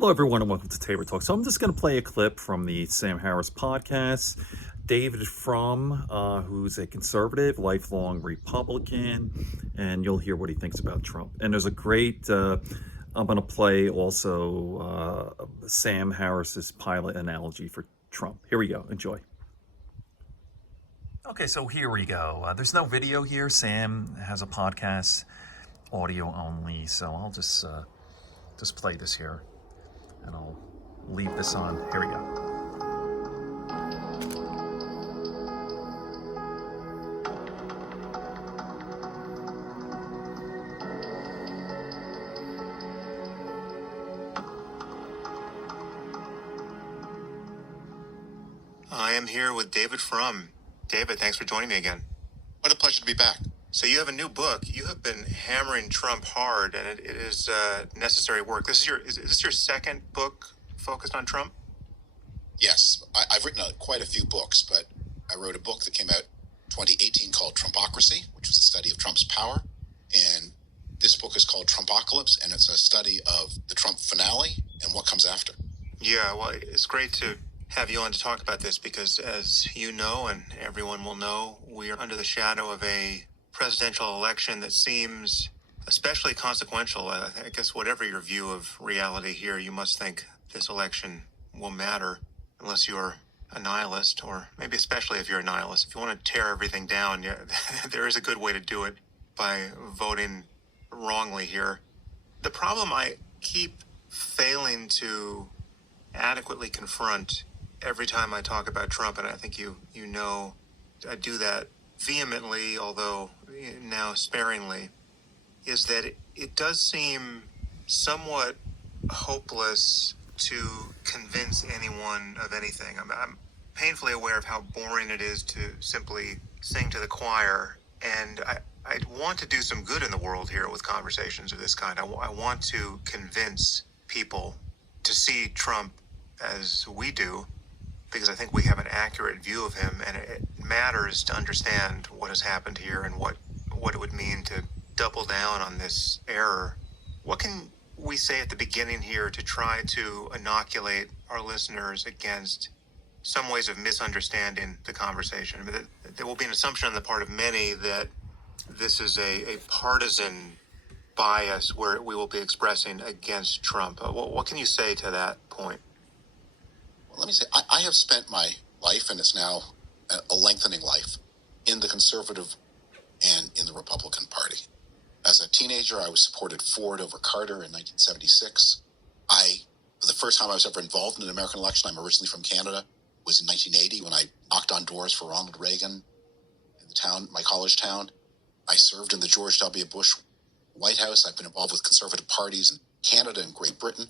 Hello, everyone, and welcome to Tabor Talk. So I'm just going to play a clip from the Sam Harris podcast. David Frum, who's a conservative, lifelong Republican, and you'll hear what he thinks about Trump. And there's a great, I'm going to play also Sam Harris's pilot analogy for Trump. Here we go. Enjoy. Okay, so here we go. There's no video here. Sam has a podcast, audio only. So I'll just play this here. And I'll leave this on. Here we go. I am here with David Frum. David, thanks for joining me again. What a pleasure to be back. So you have a new book. You have been hammering Trump hard, and it is necessary work. Is this your second book focused on Trump? Yes, I've written quite a few books, but I wrote a book that came out 2018 called Trumpocracy, which was a study of Trump's power. And this book is called Trumpocalypse, and it's a study of the Trump finale and what comes after. Yeah, well, it's great to have you on to talk about this because, as you know, and everyone will know, we are under the shadow of a presidential election that seems especially consequential. I guess whatever your view of reality here, you must think this election will matter unless you're a nihilist, or maybe especially if you're a nihilist. If you want to tear everything down, there is a good way to do it by voting wrongly here. The problem I keep failing to adequately confront every time I talk about Trump, and I think you know I do that vehemently, although now sparingly, is that it does seem somewhat hopeless to convince anyone of anything. I'm painfully aware of how boring it is to simply sing to the choir, and I want to do some good in the world here with conversations of this kind. I want to convince people to see Trump as we do, because I think we have an accurate view of him, and it matters to understand what has happened here and what it would mean to double down on this error. What can we say at the beginning here to try to inoculate our listeners against some ways of misunderstanding the conversation? I mean, there will be an assumption on the part of many that this is a partisan bias where we will be expressing against Trump. What can you say to that point? Well, let me say, I have spent my life, and it's now a lengthening life, in the conservative and in the Republican Party. As a teenager, I was supported Ford over Carter in 1976. The first time I was ever involved in an American election, I'm originally from Canada, was in 1980 when I knocked on doors for Ronald Reagan in the town, my college town. I served in the George W. Bush White House. I've been involved with conservative parties in Canada and Great Britain.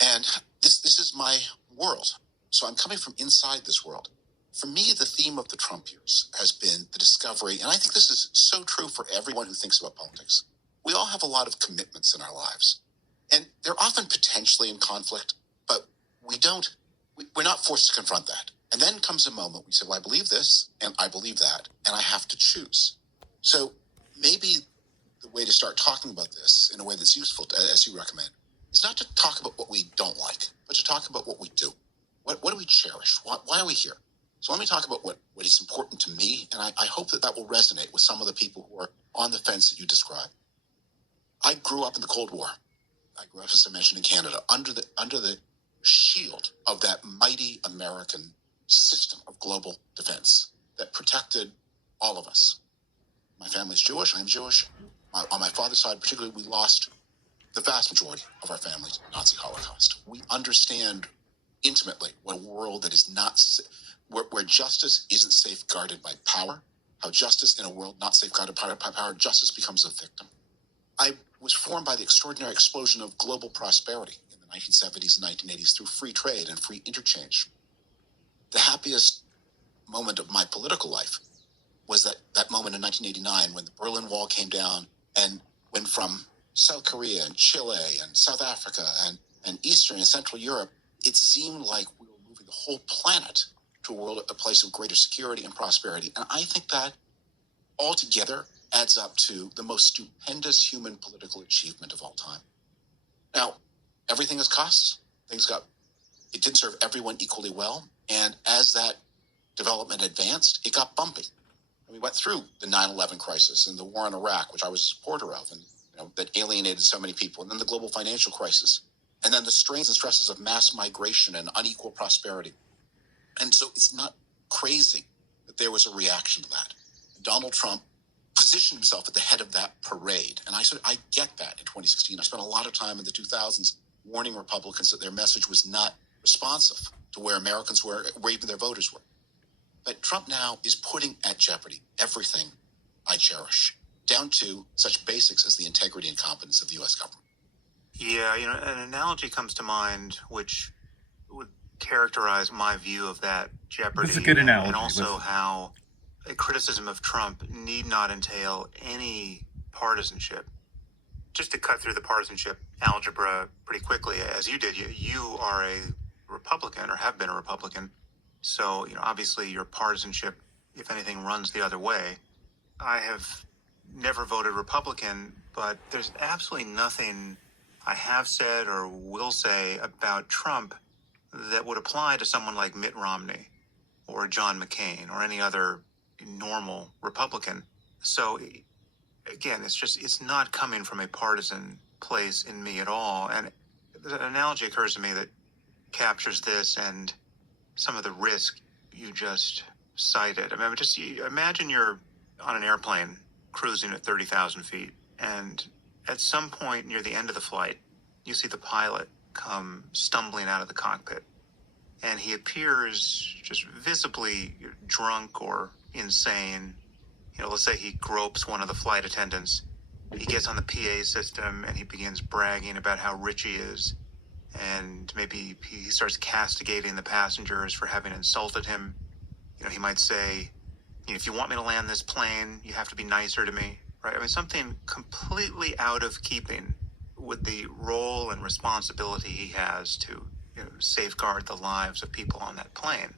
And this is my world. So I'm coming from inside this world. For me, the theme of the Trump years has been the discovery, and I think this is so true for everyone who thinks about politics. We all have a lot of commitments in our lives, and they're often potentially in conflict, but we're not forced to confront that. And then comes a moment we say, well, I believe this, and I believe that, and I have to choose. So maybe the way to start talking about this in a way that's useful, as you recommend, is not to talk about what we don't like, but to talk about what we do. What do we cherish? Why are we here? So let me talk about what is important to me, and I hope that will resonate with some of the people who are on the fence that you described. I grew up in the Cold War. I grew up, as I mentioned, in Canada, under the shield of that mighty American system of global defense that protected all of us. My family's Jewish. I'm Jewish. On my father's side, particularly, we lost the vast majority of our family to the Nazi Holocaust. We understand intimately what a world that is not, where justice isn't safeguarded by power, how justice in a world not safeguarded by power, justice becomes a victim. I was formed by the extraordinary explosion of global prosperity in the 1970s and 1980s through free trade and free interchange. The happiest moment of my political life was that moment in 1989 when the Berlin Wall came down and went from South Korea and Chile and South Africa and Eastern and Central Europe, it seemed like we were moving the whole planet to a place of greater security and prosperity. And I think that altogether adds up to the most stupendous human political achievement of all time. Now, everything has costs. It didn't serve everyone equally well. And as that development advanced, it got bumpy. And we went through the 9/11 crisis and the war in Iraq, which I was a supporter of, and that alienated so many people, and then the global financial crisis, and then the strains and stresses of mass migration and unequal prosperity. And so it's not crazy that there was a reaction to that. Donald Trump positioned himself at the head of that parade. And I get that in 2016. I spent a lot of time in the 2000s warning Republicans that their message was not responsive to where Americans were, where even their voters were. But Trump now is putting at jeopardy everything I cherish, down to such basics as the integrity and competence of the U.S. government. Yeah, an analogy comes to mind which would characterize my view of that jeopardy. This is a good analogy. And also how a criticism of Trump need not entail any partisanship. Just to cut through the partisanship algebra pretty quickly, as you did, you are a Republican or have been a Republican. So, obviously your partisanship, if anything, runs the other way. I have never voted Republican, but there's absolutely nothing I have said or will say about Trump that would apply to someone like Mitt Romney or John McCain or any other normal Republican. So again, it's not coming from a partisan place in me at all. And an analogy occurs to me that captures this and some of the risk you just cited. I mean, just imagine you're on an airplane cruising at 30,000 feet, and at some point near the end of the flight, you see the pilot come stumbling out of the cockpit, and he appears just visibly drunk or insane. Let's say he gropes one of the flight attendants. He gets on the PA system and he begins bragging about how rich he is. And maybe he starts castigating the passengers for having insulted him. He might say, if you want me to land this plane, you have to be nicer to me, right? I mean, something completely out of keeping with the role and responsibility he has to safeguard the lives of people on that plane.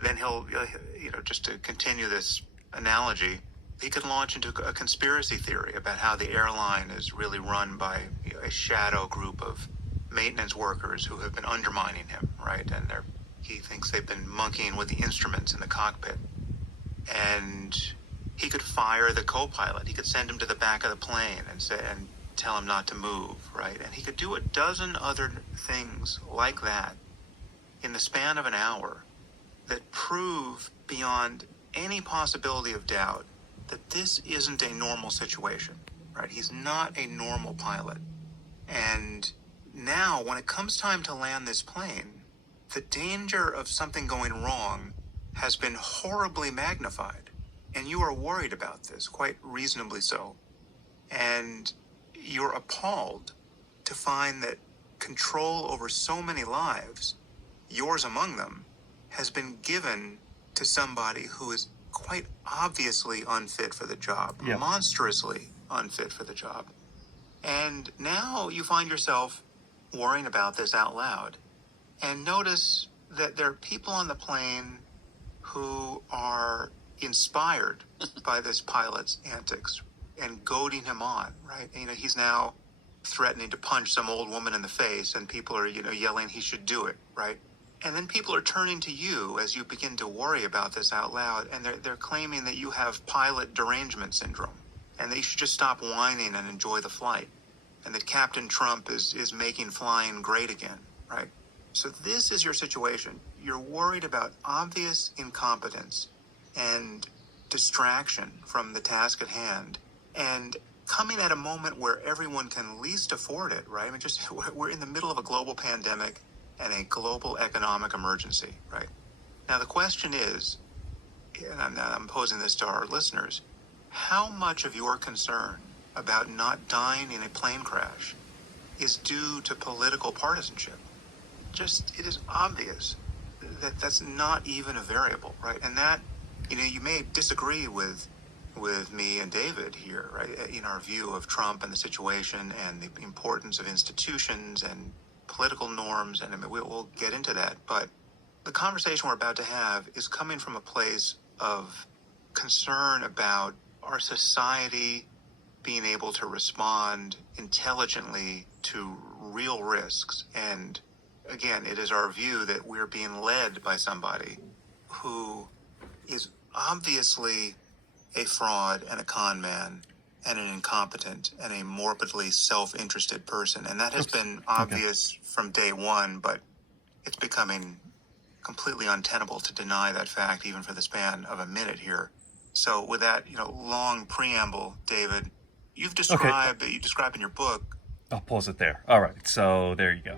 Then he'll, just to continue this analogy, he could launch into a conspiracy theory about how the airline is really run by a shadow group of maintenance workers who have been undermining him, right? And he thinks they've been monkeying with the instruments in the cockpit. And he could fire the co-pilot. He could send him to the back of the plane and tell him not to move, right? And he could do a dozen other things like that in the span of an hour that prove beyond any possibility of doubt that this isn't a normal situation, right? He's not a normal pilot. And now, when it comes time to land this plane, the danger of something going wrong has been horribly magnified. And you are worried about this, quite reasonably so. And you're appalled to find that control over so many lives, yours among them, has been given to somebody who is quite obviously unfit for the job, monstrously unfit for the job. And now you find yourself worrying about this out loud. And notice that there are people on the plane who are inspired by this pilot's antics and goading him on, right? He's now threatening to punch some old woman in the face, and people are, yelling he should do it, right? And then people are turning to you as you begin to worry about this out loud, and they're claiming that you have pilot derangement syndrome, and that you should just stop whining and enjoy the flight, and that Captain Trump is making flying great again, right? So this is your situation. You're worried about obvious incompetence and distraction from the task at hand, and coming at a moment where everyone can least afford it, right? I mean, we're in the middle of a global pandemic and a global economic emergency, right? Now, the question is, and I'm posing this to our listeners, how much of your concern about not dying in a plane crash is due to political partisanship? It is obvious that that's not even a variable, right? And that, you may disagree with me and David here, right, in our view of Trump and the situation and the importance of institutions and political norms, and we'll get into that. But the conversation we're about to have is coming from a place of concern about our society being able to respond intelligently to real risks. And again, it is our view that we're being led by somebody who is obviously a fraud and a con man and an incompetent and a morbidly self-interested person. And that has been obvious from day one, but it's becoming completely untenable to deny that fact even for the span of a minute here. So with that, long preamble, David, you describe in your book. I'll pause it there. All right, so there you go.